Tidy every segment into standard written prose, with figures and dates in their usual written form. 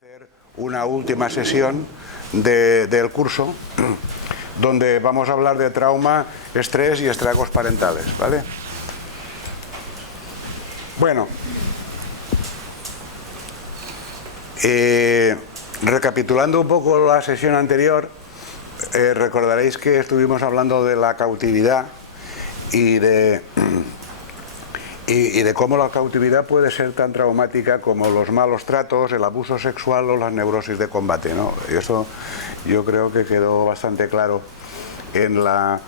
Hacer una última sesión del curso donde vamos a hablar de trauma, estrés y estragos parentales, ¿vale? Bueno, recapitulando un poco la sesión anterior, recordaréis que estuvimos hablando de la cautividad y de cómo la cautividad puede ser tan traumática como los malos tratos, el abuso sexual o las neurosis de combate, ¿no? Y eso yo creo que quedó bastante claro en la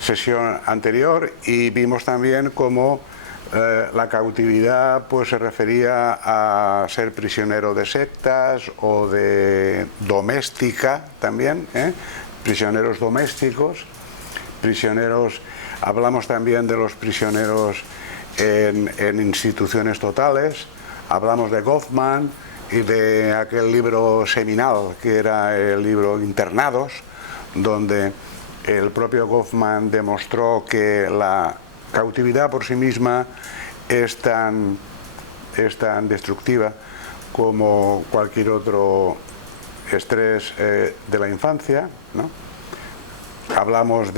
sesión anterior, y vimos también cómo la cautividad pues se refería a ser prisionero de sectas o de doméstica también, prisioneros domésticos, prisioneros, hablamos también de los prisioneros en instituciones totales, hablamos de Goffman y de aquel libro seminal que era el libro Internados, donde el propio Goffman demostró que la cautividad por sí misma es tan destructiva como cualquier otro estrés de la infancia, ¿no? Hablamos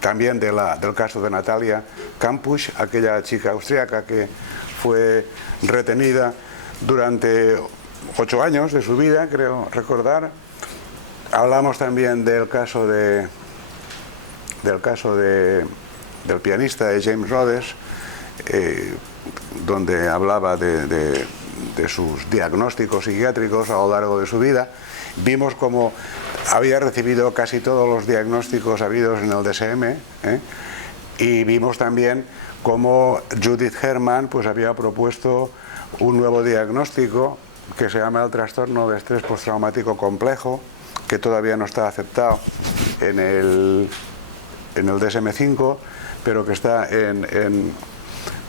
también del caso de Natalia Kampusch, aquella chica austríaca que fue retenida durante 8 años de su vida, creo recordar. Hablamos también del caso del pianista de James Rhodes, donde hablaba de sus diagnósticos psiquiátricos a lo largo de su vida. Vimos cómo había recibido casi todos los diagnósticos habidos en el DSM, y vimos también cómo Judith Herman pues había propuesto un nuevo diagnóstico que se llama el trastorno de estrés postraumático complejo, que todavía no está aceptado en el DSM-5, pero que está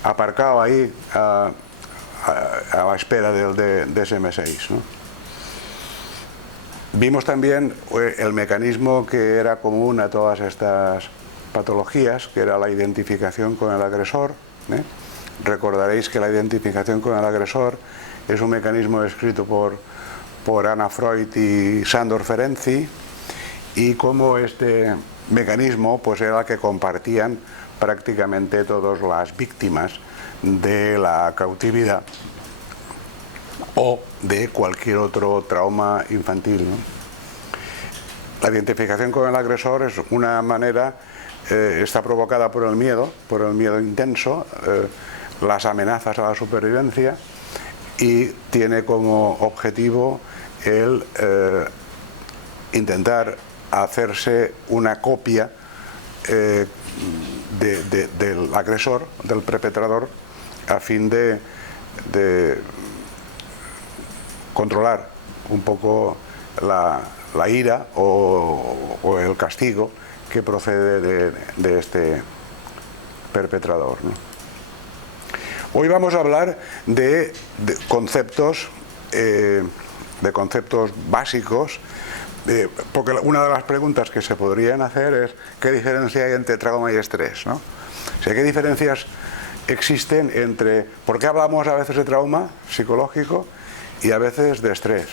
aparcado ahí a la espera del DSM-6, ¿no? Vimos también el mecanismo que era común a todas estas patologías, que era la identificación con el agresor, Recordaréis que la identificación con el agresor es un mecanismo descrito por Anna Freud y Sándor Ferenczi, y cómo este mecanismo pues era el que compartían prácticamente todas las víctimas de la cautividad o de cualquier otro trauma infantil, ¿no? La identificación con el agresor es una manera, está provocada por el miedo intenso, las amenazas a la supervivencia, y tiene como objetivo el intentar hacerse una copia del agresor, del perpetrador, a fin de controlar un poco la ira o el castigo que procede de este perpetrador, ¿no? Hoy vamos a hablar de conceptos básicos, porque una de las preguntas que se podrían hacer es ¿qué diferencia hay entre trauma y estrés, ¿no? O sea, ¿qué diferencias existen entre por qué hablamos a veces de trauma psicológico y a veces de estrés?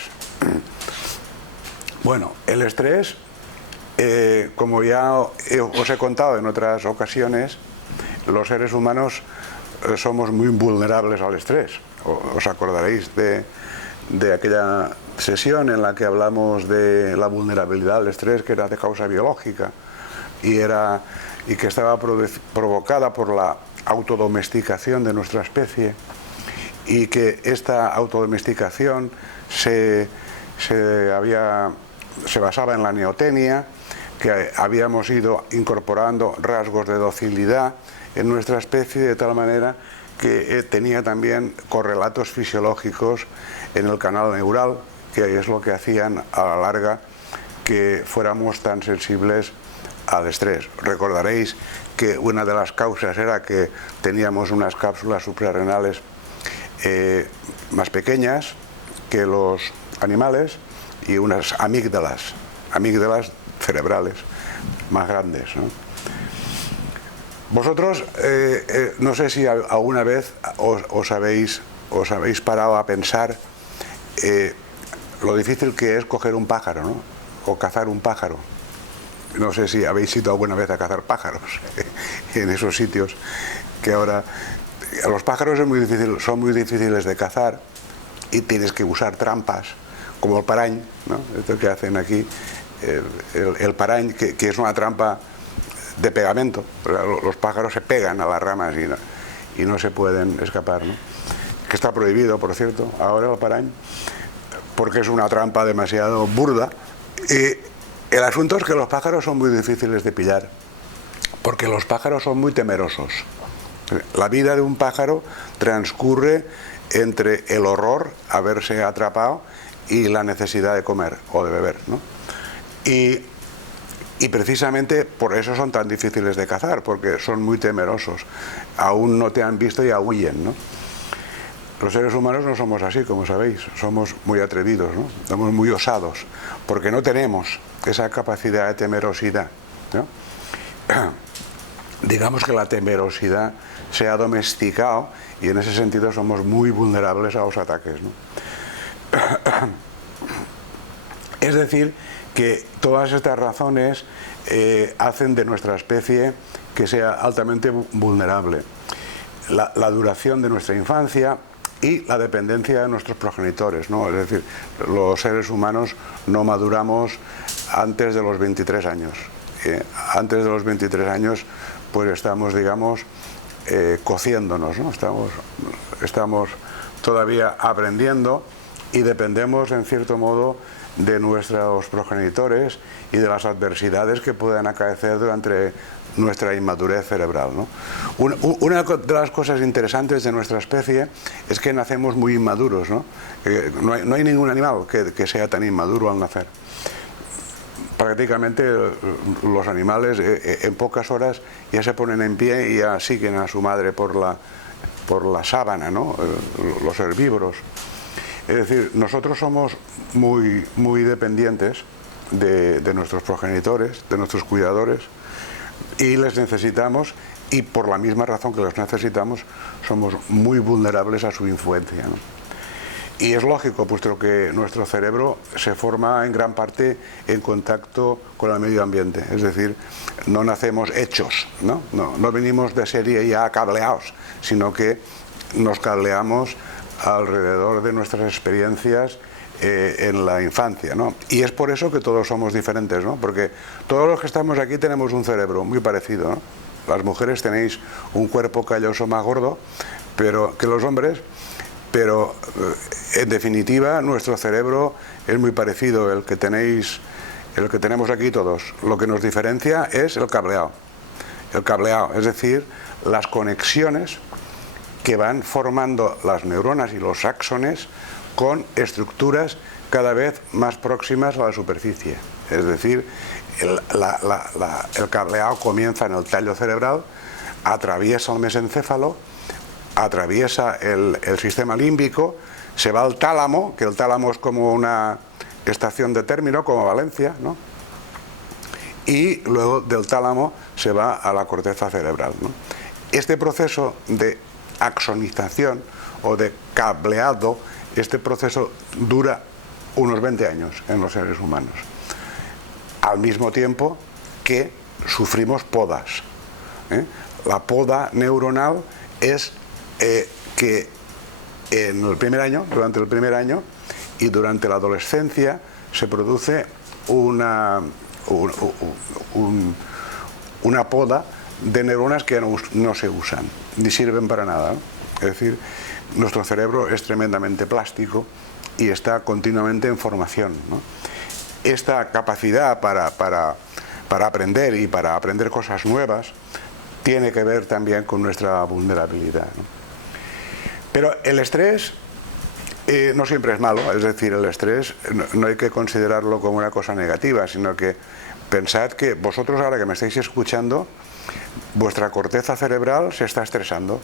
Bueno, el estrés, como ya os he contado en otras ocasiones, los seres humanos somos muy vulnerables al estrés. Os acordaréis de aquella sesión en la que hablamos de la vulnerabilidad al estrés, que era de causa biológica y que estaba provocada por la autodomesticación de nuestra especie, y que esta autodomesticación se basaba en la neotenia, que habíamos ido incorporando rasgos de docilidad en nuestra especie, de tal manera que tenía también correlatos fisiológicos en el canal neural, que es lo que hacían a la larga que fuéramos tan sensibles al estrés. Recordaréis que una de las causas era que teníamos unas cápsulas suprarrenales más pequeñas que los animales y unas amígdalas cerebrales más grandes, ¿no? Vosotros, no sé si alguna vez os habéis os habéis parado a pensar lo difícil que es coger un pájaro, ¿no? O cazar un pájaro. No sé si habéis ido alguna vez a cazar pájaros en esos sitios que ahora... Los pájaros son muy difíciles de cazar y tienes que usar trampas, como el parany, ¿no? Esto que hacen aquí, el parany, que es una trampa de pegamento. Los pájaros se pegan a las ramas y no se pueden escapar, ¿no? Que está prohibido, por cierto, ahora el parany, porque es una trampa demasiado burda. Y el asunto es que los pájaros son muy difíciles de pillar, porque los pájaros son muy temerosos. La vida de un pájaro transcurre entre el horror a verse atrapado y la necesidad de comer o de beber, ¿no? Y precisamente por eso son tan difíciles de cazar, porque son muy temerosos. Aún no te han visto y aúllen, ¿no? Los seres humanos no somos así, como sabéis. Somos muy atrevidos, ¿no? Somos muy osados, porque no tenemos esa capacidad de temerosidad, ¿no? Digamos que la temerosidad se ha domesticado y en ese sentido somos muy vulnerables a los ataques, ¿no? Es decir, que todas estas razones hacen de nuestra especie que sea altamente vulnerable. La duración de nuestra infancia y la dependencia de nuestros progenitores, ¿no? Es decir, los seres humanos no maduramos antes de los 23 años. Antes de los 23 años, pues estamos, digamos, cociéndonos, ¿no? Estamos todavía aprendiendo y dependemos, en cierto modo, de nuestros progenitores y de las adversidades que puedan acaecer durante nuestra inmadurez cerebral, ¿no? Una de las cosas interesantes de nuestra especie es que nacemos muy inmaduros, ¿no? No hay ningún animal que sea tan inmaduro al nacer. Prácticamente los animales en pocas horas ya se ponen en pie y ya siguen a su madre por la sábana, ¿no? Los herbívoros. Es decir, nosotros somos muy dependientes de nuestros progenitores, de nuestros cuidadores, y les necesitamos, y por la misma razón que los necesitamos, somos muy vulnerables a su influencia, ¿no? Y es lógico, puesto que nuestro cerebro se forma en gran parte en contacto con el medio ambiente. Es decir, no nacemos hechos, ¿no? No venimos de serie ya cableados, sino que nos cableamos alrededor de nuestras experiencias en la infancia, ¿no? Y es por eso que todos somos diferentes, ¿no? Porque todos los que estamos aquí tenemos un cerebro muy parecido, ¿no? Las mujeres tenéis un cuerpo calloso más gordo que los hombres, pero en definitiva nuestro cerebro es muy parecido, el que tenemos aquí todos. Lo que nos diferencia es el cableado, es decir, las conexiones que van formando las neuronas y los axones con estructuras cada vez más próximas a la superficie. Es decir, el cableado comienza en el tallo cerebral, atraviesa el mesencéfalo, atraviesa el sistema límbico, se va al tálamo, que el tálamo es como una estación de término, como Valencia, ¿no? Y luego del tálamo se va a la corteza cerebral, ¿no? Este proceso de axonización o de cableado, este proceso dura unos 20 años en los seres humanos, al mismo tiempo que sufrimos podas, ¿eh? La poda neuronal es que en el primer año, durante el primer año y durante la adolescencia se produce una poda de neuronas que no se usan ni sirven para nada, ¿no? Es decir, nuestro cerebro es tremendamente plástico y está continuamente en formación, ¿no? Esta capacidad para aprender y para aprender cosas nuevas tiene que ver también con nuestra vulnerabilidad, ¿no? Pero el estrés no siempre es malo, es decir, el estrés no hay que considerarlo como una cosa negativa, sino que pensad que vosotros ahora que me estáis escuchando, vuestra corteza cerebral se está estresando.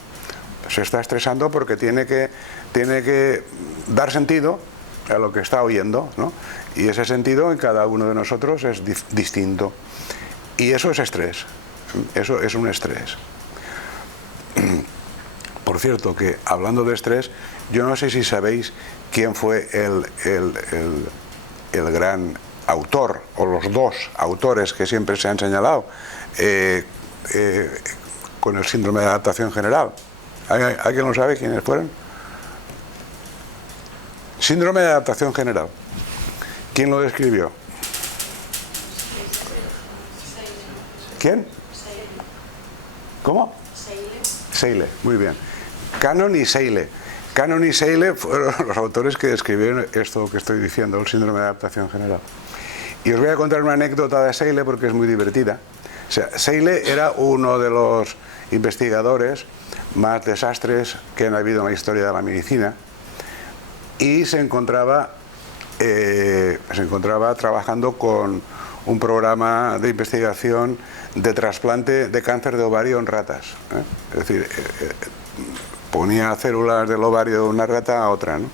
Se está estresando porque tiene que dar sentido a lo que está oyendo, ¿no? Y ese sentido en cada uno de nosotros es distinto. Y eso es estrés. Eso es un estrés. Por cierto, que hablando de estrés, yo no sé si sabéis quién fue el gran autor, o los dos autores que siempre se han señalado con el síndrome de adaptación general. ¿Alguien lo sabe quiénes fueron? Síndrome de adaptación general. ¿Quién lo describió? ¿Quién? ¿Cómo? Seyle, muy bien. Cannon y Seyle. Cannon y Seyle fueron los autores que describieron esto que estoy diciendo, el síndrome de adaptación general. Y os voy a contar una anécdota de Seyle porque es muy divertida. O sea, Seyle era uno de los investigadores más desastres que han habido en la historia de la medicina y se encontraba trabajando con un programa de investigación de trasplante de cáncer de ovario en ratas. Es decir, ponía células del ovario de una rata a otra, ¿no?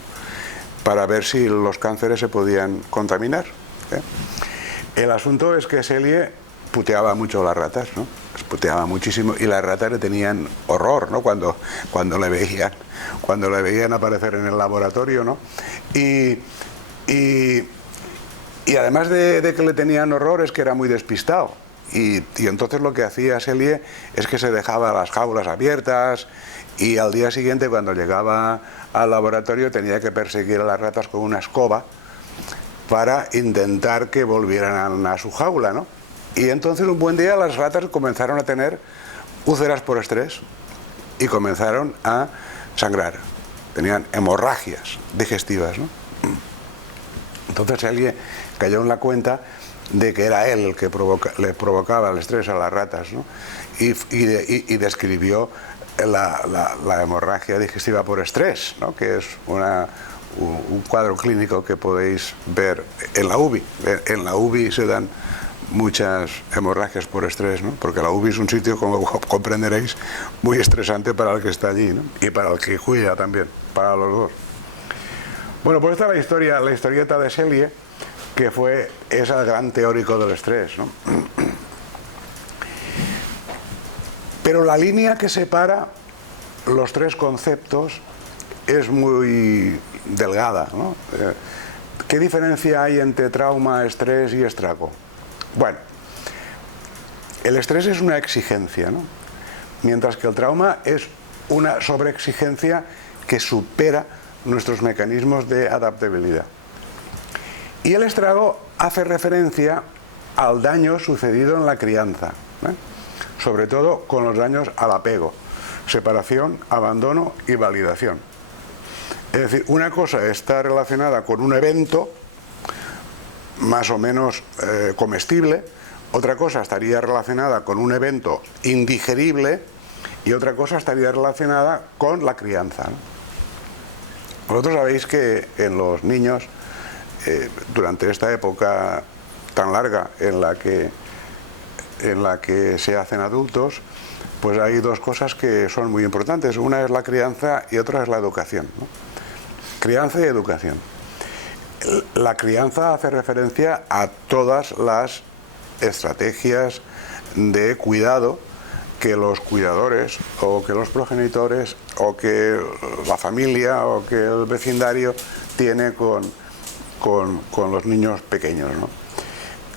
Para ver si los cánceres se podían contaminar. El asunto es que Seyle puteaba mucho a las ratas, ¿no? Les puteaba muchísimo y las ratas le tenían horror, ¿no? Cuando le veían aparecer en el laboratorio, ¿no? Y además de que le tenían horror, es que era muy despistado. Y entonces lo que hacía Seyle es que se dejaba las jaulas abiertas y al día siguiente, cuando llegaba al laboratorio, tenía que perseguir a las ratas con una escoba para intentar que volvieran a su jaula, ¿no? Y entonces un buen día las ratas comenzaron a tener úlceras por estrés y comenzaron a sangrar. Tenían hemorragias digestivas, ¿no? Entonces alguien cayó en la cuenta de que era él el que le provocaba el estrés a las ratas, ¿no? Y describió la hemorragia digestiva por estrés, ¿no? Que es un cuadro clínico que podéis ver en la UBI. En la UBI se dan muchas hemorragias por estrés, ¿no? Porque la UBI es un sitio, como comprenderéis, muy estresante para el que está allí, ¿no? Y para el que cuida también, para los dos. Bueno, pues esta es la historieta de Seyle, que es el gran teórico del estrés, ¿no? Pero la línea que separa los tres conceptos es muy delgada, ¿no? ¿Qué diferencia hay entre trauma, estrés y estrago? Bueno, el estrés es una exigencia, ¿no? Mientras que el trauma es una sobreexigencia que supera nuestros mecanismos de adaptabilidad. Y el estrago hace referencia al daño sucedido en la crianza, ¿eh? Sobre todo con los daños al apego, separación, abandono y validación. Es decir, una cosa está relacionada con un evento más o menos comestible, otra cosa estaría relacionada con un evento indigerible y otra cosa estaría relacionada con la crianza, ¿no? Vosotros sabéis que en los niños, durante esta época tan larga en la que se hacen adultos, pues hay dos cosas que son muy importantes. Una es la crianza y otra es la educación, ¿no? Crianza y educación. La crianza hace referencia a todas las estrategias de cuidado que los cuidadores o que los progenitores o que la familia o que el vecindario tiene con los niños pequeños, ¿no?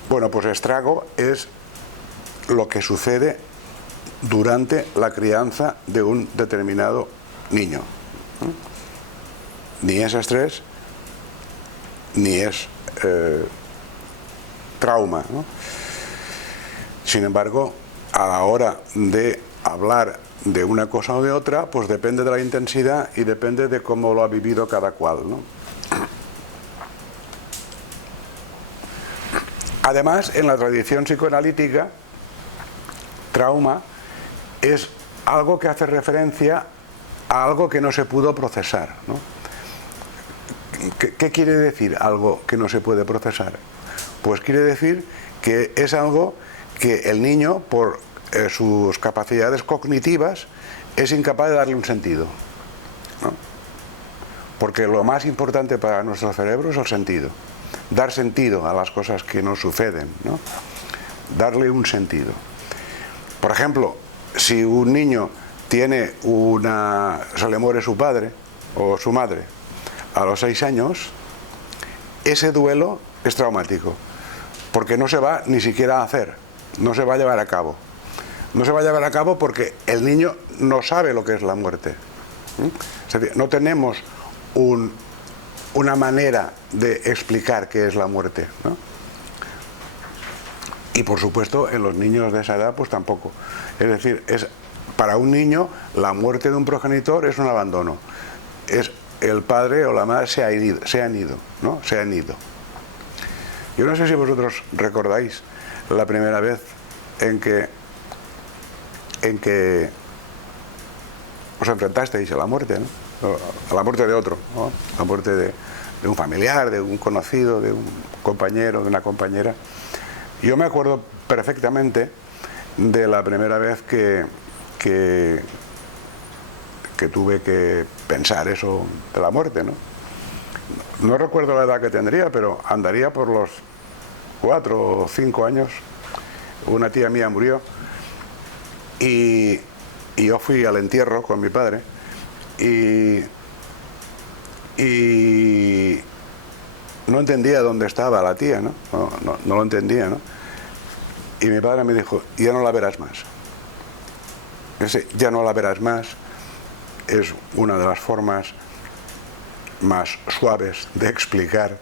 Bueno, pues estrago es lo que sucede durante la crianza de un determinado niño, ¿no? Ni es estrés ni es trauma, ¿no? Sin embargo, a la hora de hablar de una cosa o de otra, pues depende de la intensidad y depende de cómo lo ha vivido cada cual, ¿no? Además, en la tradición psicoanalítica, trauma es algo que hace referencia a algo que no se pudo procesar, ¿no? ¿Qué quiere decir algo que no se puede procesar? Pues quiere decir que es algo que el niño, por sus capacidades cognitivas, es incapaz de darle un sentido, ¿no? Porque lo más importante para nuestro cerebro es el sentido. Dar sentido a las cosas que nos suceden, ¿no? Darle un sentido. Por ejemplo, si un niño se le muere su padre o su madre a los 6 años, ese duelo es traumático, porque no se va ni siquiera a hacer, no se va a llevar a cabo. No se va a llevar a cabo porque el niño no sabe lo que es la muerte. Es decir, no tenemos una manera de explicar qué es la muerte, ¿no? Y por supuesto en los niños de esa edad pues tampoco. Es decir, para un niño la muerte de un progenitor es un abandono. Es el padre o la madre se han ido, ¿no? Se han ido. Yo no sé si vosotros recordáis la primera vez en que os enfrentasteis a la muerte, ¿no? A la muerte de otro, ¿no? A la muerte de un familiar, de un conocido, de un compañero, de una compañera. Yo me acuerdo perfectamente de la primera vez que tuve que pensar eso de la muerte, ¿no? No recuerdo la edad que tendría, pero andaría por los 4 o 5 años. Una tía mía murió y yo fui al entierro con mi padre y no entendía dónde estaba la tía, ¿no? No lo entendía, ¿no? Y mi padre me dijo, ya no la verás más. Ese ya no la verás más es una de las formas más suaves de explicar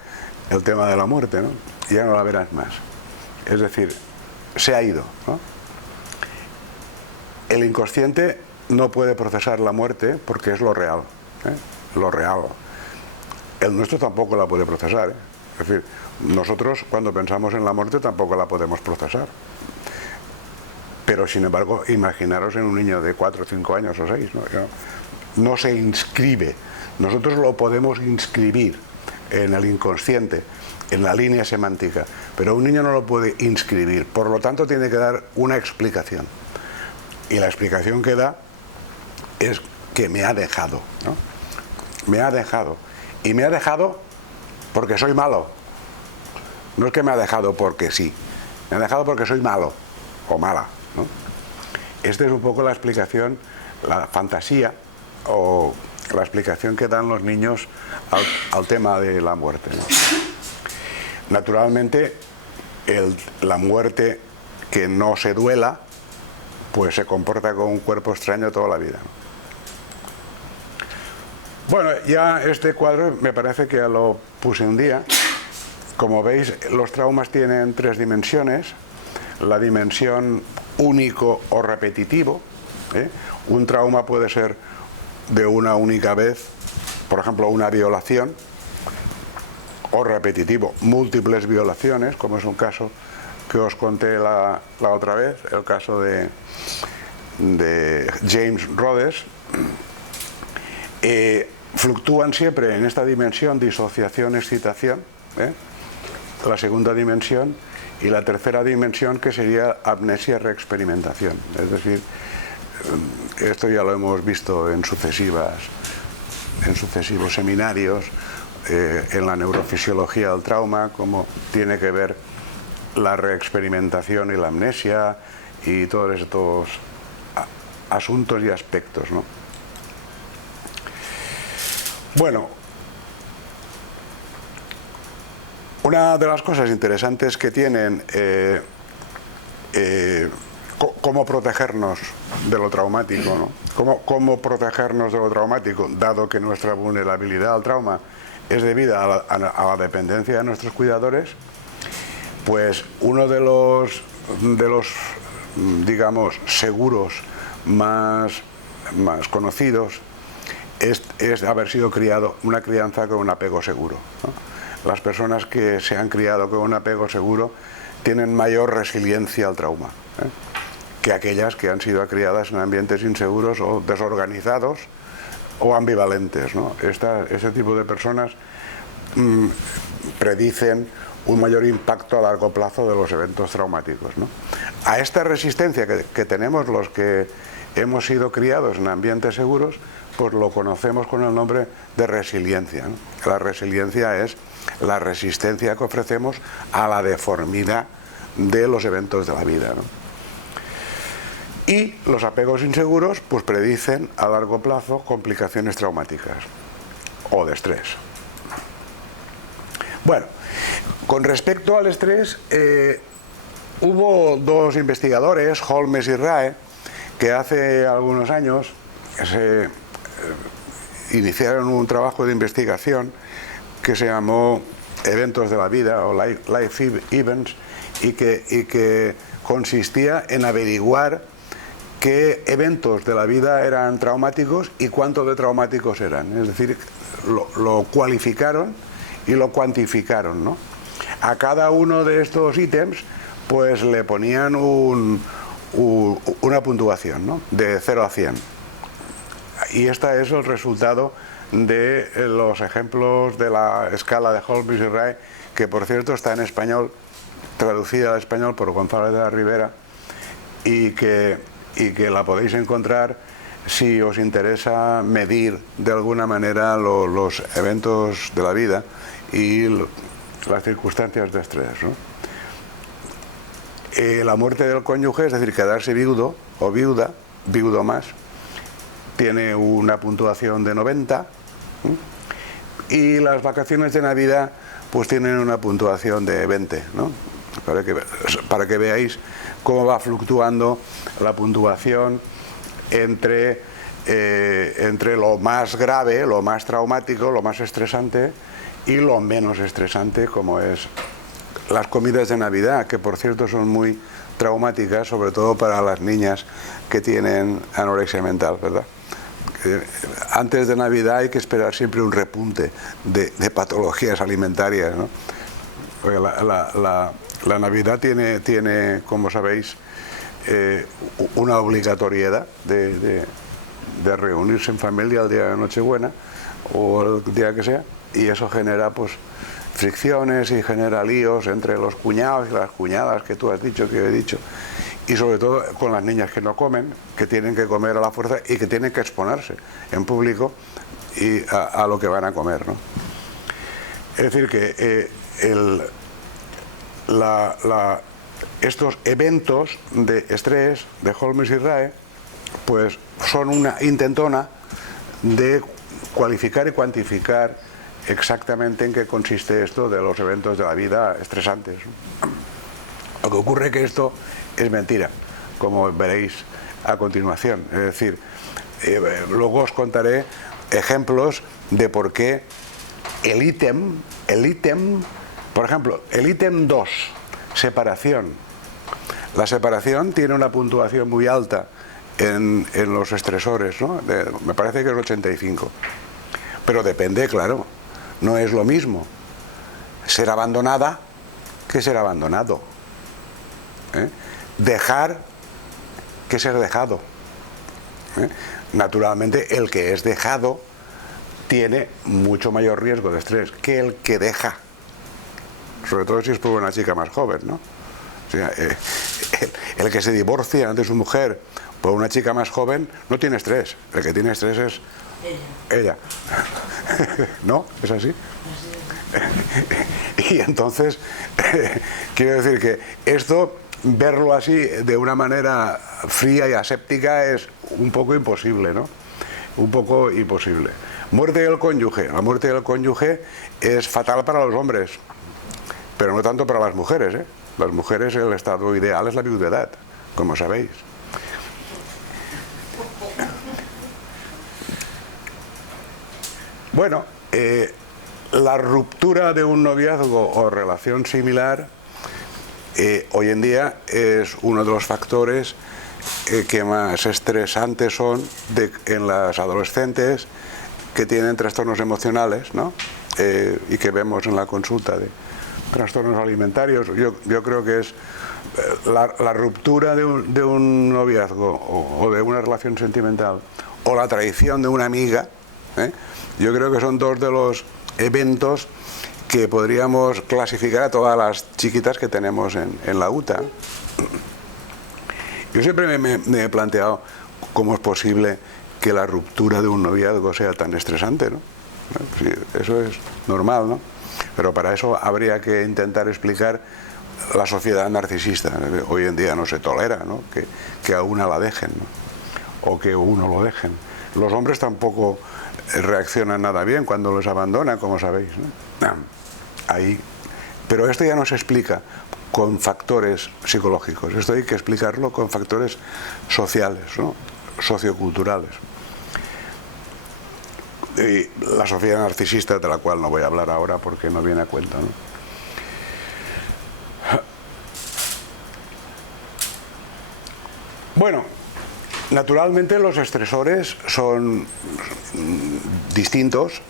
el tema de la muerte, ¿no? Ya no la verás más. Es decir, se ha ido, ¿no? El inconsciente no puede procesar la muerte porque es lo real, ¿eh? Lo real. El nuestro tampoco la puede procesar, ¿eh? Es decir, nosotros cuando pensamos en la muerte tampoco la podemos procesar. Pero sin embargo, imaginaros en un niño de 4 o 5 años o 6, ¿no? No se inscribe. Nosotros lo podemos inscribir en el inconsciente, en la línea semántica, pero un niño no lo puede inscribir. Por lo tanto, tiene que dar una explicación. Y la explicación que da es que me ha dejado, ¿no? Me ha dejado. Y me ha dejado porque soy malo. No es que me ha dejado porque sí. Me ha dejado porque soy malo o mala, ¿no? Esta es un poco la explicación, la fantasía o la explicación que dan los niños al tema de la muerte, ¿no? Naturalmente, la muerte que no se duela, pues se comporta como un cuerpo extraño toda la vida, ¿no? Bueno, ya este cuadro me parece que ya lo puse un día. Como veis, los traumas tienen 3 dimensiones. La dimensión único o repetitivo, ¿eh? Un trauma puede ser de una única vez, por ejemplo, una violación, o repetitivo, múltiples violaciones, como es un caso que os conté la otra vez, el caso de James Rhodes. Fluctúan siempre en esta dimensión disociación-excitación, ¿eh? La segunda dimensión, y la tercera dimensión, que sería amnesia-reexperimentación. Es decir, esto ya lo hemos visto en sucesivos seminarios, en la neurofisiología del trauma, cómo tiene que ver la reexperimentación y la amnesia y todos estos asuntos y aspectos, ¿no? Bueno, una de las cosas interesantes que tienen cómo protegernos de lo traumático, ¿no? Cómo protegernos de lo traumático, dado que nuestra vulnerabilidad al trauma es debida a la dependencia de nuestros cuidadores. Pues uno de los digamos, seguros más conocidos es haber sido criado, una crianza con un apego seguro, ¿no? Las personas que se han criado con un apego seguro tienen mayor resiliencia al trauma, ¿eh? Que aquellas que han sido criadas en ambientes inseguros o desorganizados o ambivalentes, ¿no? Ese tipo de personas predicen un mayor impacto a largo plazo de los eventos traumáticos, ¿no? A esta resistencia que tenemos los que hemos sido criados en ambientes seguros, pues lo conocemos con el nombre de resiliencia, ¿no? La resiliencia es la resistencia que ofrecemos a la deformidad de los eventos de la vida, ¿no? Y los apegos inseguros pues predicen a largo plazo complicaciones traumáticas o de estrés. Bueno, con respecto al estrés, hubo dos investigadores, Holmes y Rae, que hace algunos años iniciaron un trabajo de investigación que se llamó Eventos de la Vida o Life Events, y que consistía en averiguar qué eventos de la vida eran traumáticos y cuántos de traumáticos eran. Es decir, lo cualificaron y lo cuantificaron, ¿no? A cada uno de estos ítems pues le ponían una puntuación, ¿no? De 0 a 100. Y este es el resultado de los ejemplos de la escala de Holmes y Rae, que por cierto está en español, traducida al español por González de la Ribera, y que la podéis encontrar si os interesa medir de alguna manera los eventos de la vida y las circunstancias de estrés, ¿no? La muerte del cónyuge, es decir, quedarse viudo o viuda, viudo más, tiene una puntuación de 90, y las vacaciones de Navidad pues tienen una puntuación de 20, ¿no? Para que veáis cómo va fluctuando la puntuación entre lo más grave, lo más traumático, lo más estresante y lo menos estresante, como es las comidas de Navidad, que por cierto son muy traumáticas, sobre todo para las niñas que tienen anorexia mental, ¿verdad? Antes de Navidad hay que esperar siempre un repunte de patologías alimentarias, ¿no? La Navidad tiene, como sabéis, una obligatoriedad de reunirse en familia el día de Nochebuena o el día que sea, y eso genera pues fricciones y genera líos entre los cuñados y las cuñadas, que tú has dicho, que yo he dicho, y sobre todo con las niñas que no comen, que tienen que comer a la fuerza y que tienen que exponerse en público y a lo que van a comer, ¿no? Es decir que estos eventos de estrés de Holmes y Rae pues son una intentona de cualificar y cuantificar exactamente en qué consiste esto de los eventos de la vida estresantes. Lo que ocurre es que esto es mentira, como veréis a continuación. Es decir, luego os contaré ejemplos de por qué el ítem, por ejemplo, el ítem 2, separación. La separación tiene una puntuación muy alta en los estresores, ¿no? Me parece que es 85. Pero depende, claro, no es lo mismo ser abandonada que ser abandonado. Dejar que ser dejado. Naturalmente, el que es dejado tiene mucho mayor riesgo de estrés que el que deja, sobre todo si es por una chica más joven, ¿no? O sea, el que se divorcia de su mujer por una chica más joven no tiene estrés, el que tiene estrés es ella. ¿No? ¿Es así? Y entonces quiero decir que esto, verlo así de una manera fría y aséptica, es un poco imposible, ¿no? Un poco imposible. Muerte del cónyuge. La muerte del cónyuge es fatal para los hombres, pero no tanto para las mujeres, ¿eh? Las mujeres, el estado ideal es la viudedad, como sabéis. Bueno, la ruptura de un noviazgo o relación similar hoy en día es uno de los factores que más estresantes son en las adolescentes que tienen trastornos emocionales, ¿no? Y que vemos en la consulta de trastornos alimentarios. Yo creo que es la ruptura de un noviazgo o de una relación sentimental, o la traición de una amiga, yo creo que son dos de los eventos que podríamos clasificar a todas las chiquitas que tenemos en la UTA. Yo siempre me he planteado cómo es posible que la ruptura de un noviazgo sea tan estresante, ¿no? Sí, eso es normal, ¿no? Pero para eso habría que intentar explicar la sociedad narcisista. Hoy en día no se tolera, ¿no?, que a una la dejen, ¿no?, o que uno lo dejen. Los hombres tampoco reaccionan nada bien cuando los abandonan, como sabéis, ¿no? Ahí. Pero esto ya no se explica con factores psicológicos, esto hay que explicarlo con factores sociales, ¿no?, socioculturales. Y la sociedad narcisista, de la cual no voy a hablar ahora porque no viene a cuento, ¿no? Bueno, naturalmente los estresores son distintos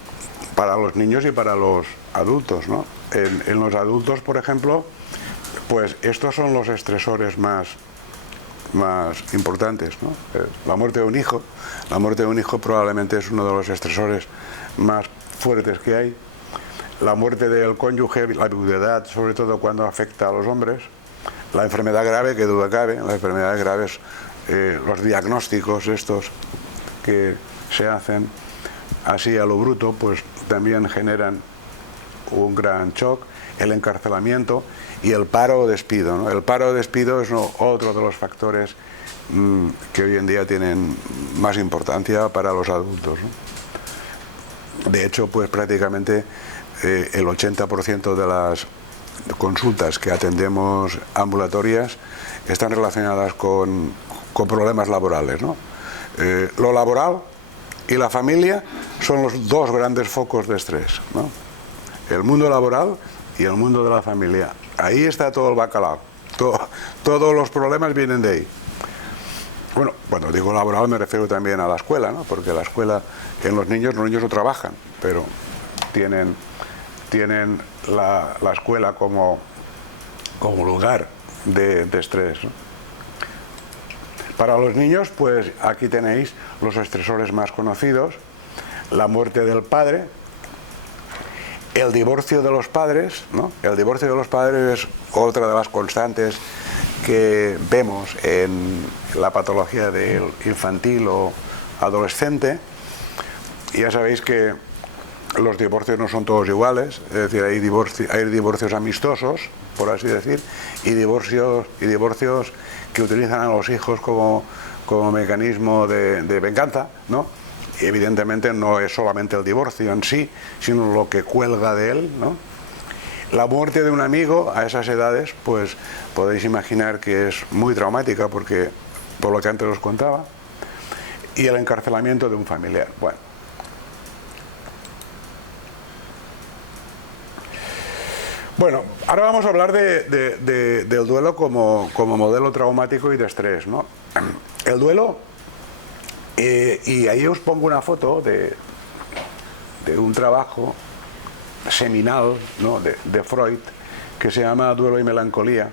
para los niños y para los adultos, ¿no? En los adultos, por ejemplo, pues estos son los estresores más importantes, ¿no? La muerte de un hijo. La muerte de un hijo probablemente es uno de los estresores más fuertes que hay. La muerte del cónyuge, la viudedad, sobre todo cuando afecta a los hombres. La enfermedad grave, que duda cabe, las enfermedades graves, los diagnósticos estos que se hacen así a lo bruto, pues también generan un gran shock. El encarcelamiento y el paro o despido, ¿no? El paro o despido es otro de los factores que hoy en día tienen más importancia para los adultos, ¿no? De hecho, pues prácticamente el 80% de las consultas que atendemos ambulatorias están relacionadas con problemas laborales, ¿no? Lo laboral y la familia son los dos grandes focos de estrés, ¿no? El mundo laboral y el mundo de la familia. Ahí está todo el bacalao. Todos los problemas vienen de ahí. Bueno, cuando digo laboral me refiero también a la escuela, ¿no? Porque la escuela, en los niños no trabajan, pero tienen la escuela como lugar de estrés, ¿no? Para los niños, pues aquí tenéis los estresores más conocidos: la muerte del padre, el divorcio de los padres, ¿no? El divorcio de los padres es otra de las constantes que vemos en la patología del infantil o adolescente. Y ya sabéis que los divorcios no son todos iguales, es decir, hay divorcios amistosos, por así decir, y divorcios que utilizan a los hijos como mecanismo de venganza, ¿no? Y evidentemente no es solamente el divorcio en sí, sino lo que cuelga de él, ¿no? La muerte de un amigo a esas edades, pues podéis imaginar que es muy traumática, porque por lo que antes os contaba. Y el encarcelamiento de un familiar. Bueno, ahora vamos a hablar del duelo como modelo traumático y de estrés, ¿no? El duelo, y ahí os pongo una foto de un trabajo seminal, ¿no?, de Freud, que se llama Duelo y melancolía,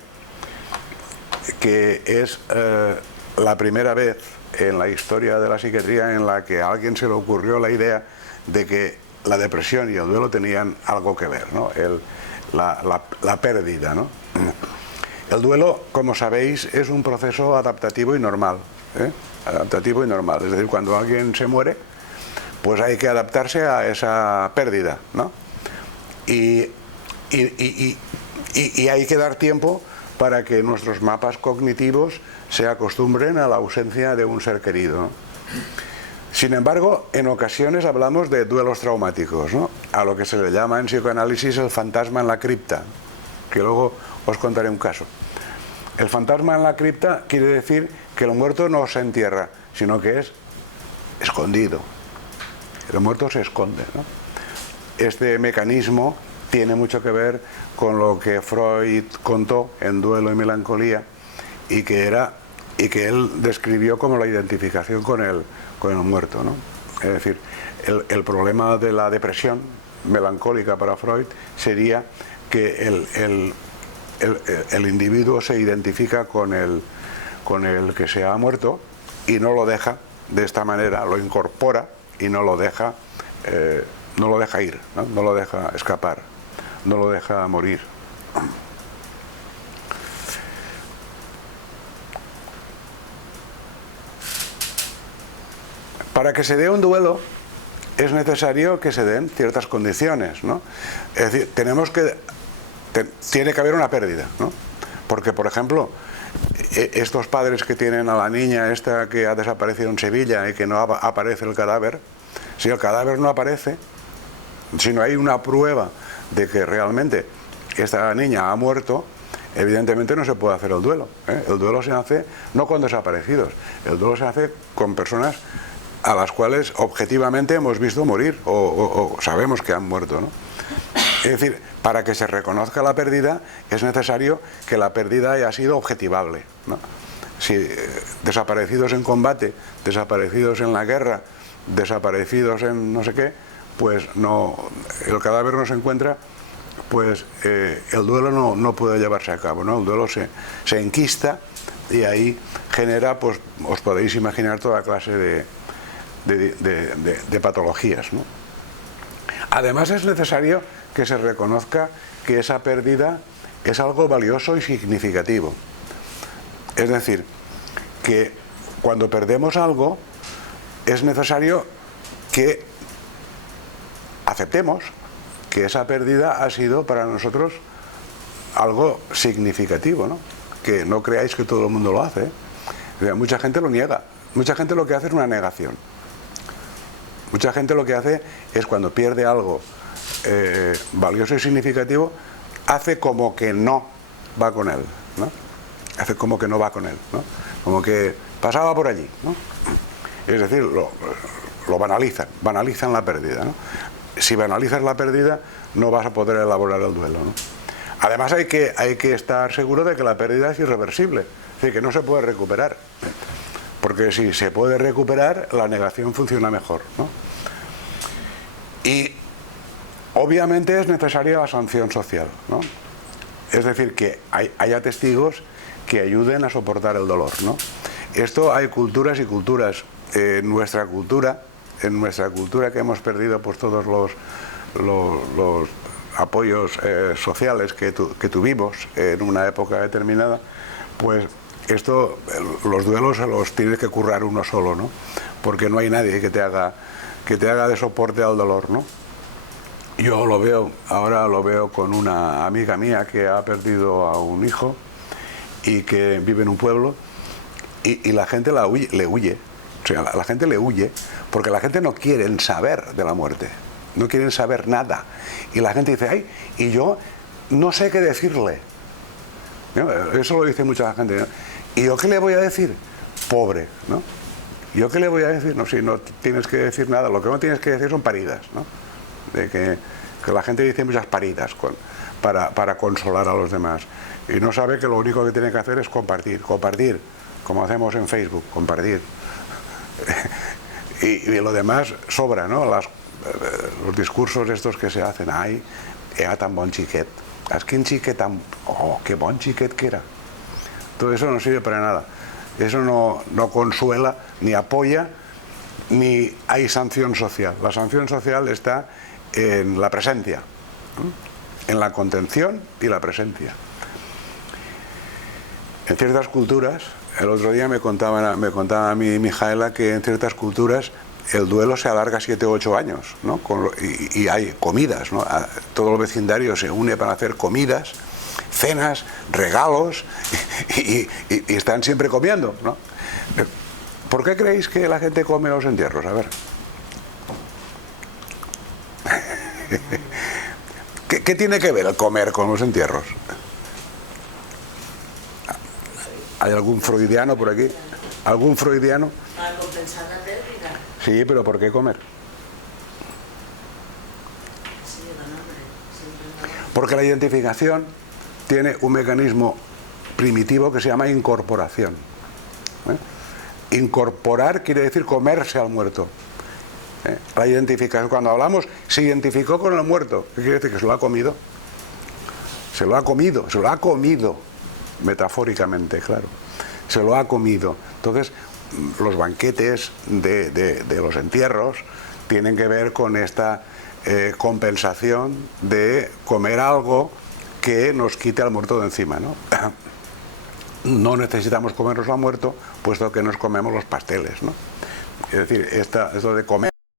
que es la primera vez en la historia de la psiquiatría en la que a alguien se le ocurrió la idea de que la depresión y el duelo tenían algo que ver, ¿no? La pérdida, ¿no? El duelo, como sabéis, es un proceso adaptativo y normal, adaptativo y normal. Es decir, cuando alguien se muere, pues hay que adaptarse a esa pérdida, ¿no? Y hay que dar tiempo para que nuestros mapas cognitivos se acostumbren a la ausencia de un ser querido, ¿no? Sin embargo, en ocasiones hablamos de duelos traumáticos, ¿no?, a lo que se le llama en psicoanálisis el fantasma en la cripta, que luego os contaré un caso. El fantasma en la cripta quiere decir que el muerto no se entierra, sino que es escondido. El muerto se esconde, ¿no? Este mecanismo tiene mucho que ver con lo que Freud contó en Duelo y melancolía, y que él describió como la identificación con el muerto, ¿no? Es decir, el problema de la depresión melancólica para Freud sería que el individuo se identifica con el que se ha muerto y no lo deja de esta manera, lo incorpora y no lo deja ir, ¿no? No lo deja escapar, no lo deja morir. Para que se dé un duelo es necesario que se den ciertas condiciones, ¿no? Es decir, tenemos que tiene que haber una pérdida, ¿no? Porque, por ejemplo, estos padres que tienen a la niña esta que ha desaparecido en Sevilla y que no aparece el cadáver, si el cadáver no aparece, si no hay una prueba de que realmente esta niña ha muerto, evidentemente no se puede hacer el duelo, ¿eh? El duelo se hace no con desaparecidos, el duelo se hace con personas a las cuales objetivamente hemos visto morir o sabemos que han muerto, ¿no? Es decir, para que se reconozca la pérdida es necesario que la pérdida haya sido objetivable, ¿no? Si desaparecidos en combate, desaparecidos en la guerra, desaparecidos en no sé qué, pues no, el cadáver no se encuentra, pues el duelo no puede llevarse a cabo, ¿no? El duelo se enquista y ahí genera, pues os podéis imaginar toda clase de patologías, ¿no? Además es necesario que se reconozca que esa pérdida es algo valioso y significativo. Es decir, que cuando perdemos algo es necesario que aceptemos que esa pérdida ha sido para nosotros algo significativo, ¿no? Que no creáis que todo el mundo lo hace, ¿eh? Mucha gente lo niega, mucha gente lo que hace es una negación. Mucha gente lo que hace es cuando pierde algo valioso y significativo, hace como que no va con él, ¿no? Hace como que no va con él, ¿no? Como que pasaba por allí, ¿no? Es decir, lo banalizan la pérdida, ¿no? Si banalizas la pérdida, no vas a poder elaborar el duelo, ¿no? Además hay que estar seguro de que la pérdida es irreversible, es decir, que no se puede recuperar, porque si se puede recuperar, la negación funciona mejor, ¿no? Y obviamente es necesaria la sanción social, ¿no? Es decir, que haya testigos que ayuden a soportar el dolor, ¿no? Esto hay culturas y culturas. En nuestra cultura que hemos perdido pues todos los apoyos sociales que tuvimos en una época determinada, pues esto, los duelos se los tiene que currar uno solo, ¿no? Porque no hay nadie que te haga de soporte al dolor, ¿no? Yo ahora lo veo con una amiga mía que ha perdido a un hijo y que vive en un pueblo y la gente le huye. O sea, la gente le huye porque la gente no quiere saber de la muerte, no quieren saber nada. Y la gente dice, ay, y yo no sé qué decirle, ¿no? Eso lo dice mucha gente, ¿no? ¿Y yo qué le voy a decir? Pobre, ¿no? ¿Yo qué le voy a decir? No, si no tienes que decir nada, lo que no tienes que decir son paridas, ¿no? De que la gente dice muchas paridas para consolar a los demás. Y no sabe que lo único que tiene que hacer es compartir, como hacemos en Facebook, compartir. Y lo demás sobra, ¿no? Los discursos estos que se hacen, ay, era tan bon xiquet, es quin xiquet tan... oh, qué bon xiquet que era. Todo eso no sirve para nada. Eso no consuela, ni apoya, ni hay sanción social. La sanción social está en la presencia, ¿no? En la contención y la presencia. En ciertas culturas, el otro día me contaba a mí Mijaela que en ciertas culturas el duelo se alarga 7 u 8 años, ¿no? Y hay comidas, ¿no? Todo el vecindario se une para hacer comidas, cenas, regalos y están siempre comiendo, ¿no? ¿Por qué creéis que la gente come en los entierros? A ver. ¿Qué tiene que ver el comer con los entierros? ¿Hay algún freudiano por aquí? ¿Algún freudiano? Para compensar la pérdida. Sí, pero ¿por qué comer? Sí, lleva nombre. Porque la identificación tiene un mecanismo primitivo que se llama incorporación. Incorporar quiere decir comerse al muerto. La identificación, cuando hablamos, se identificó con el muerto. ¿Qué quiere decir? Que se lo ha comido. Se lo ha comido, metafóricamente, claro. Se lo ha comido. Entonces, los banquetes de los entierros tienen que ver con esta compensación de comer algo que nos quite al muerto de encima, ¿no? No necesitamos comernos al muerto, puesto que nos comemos los pasteles, ¿no? Es decir, esto de comer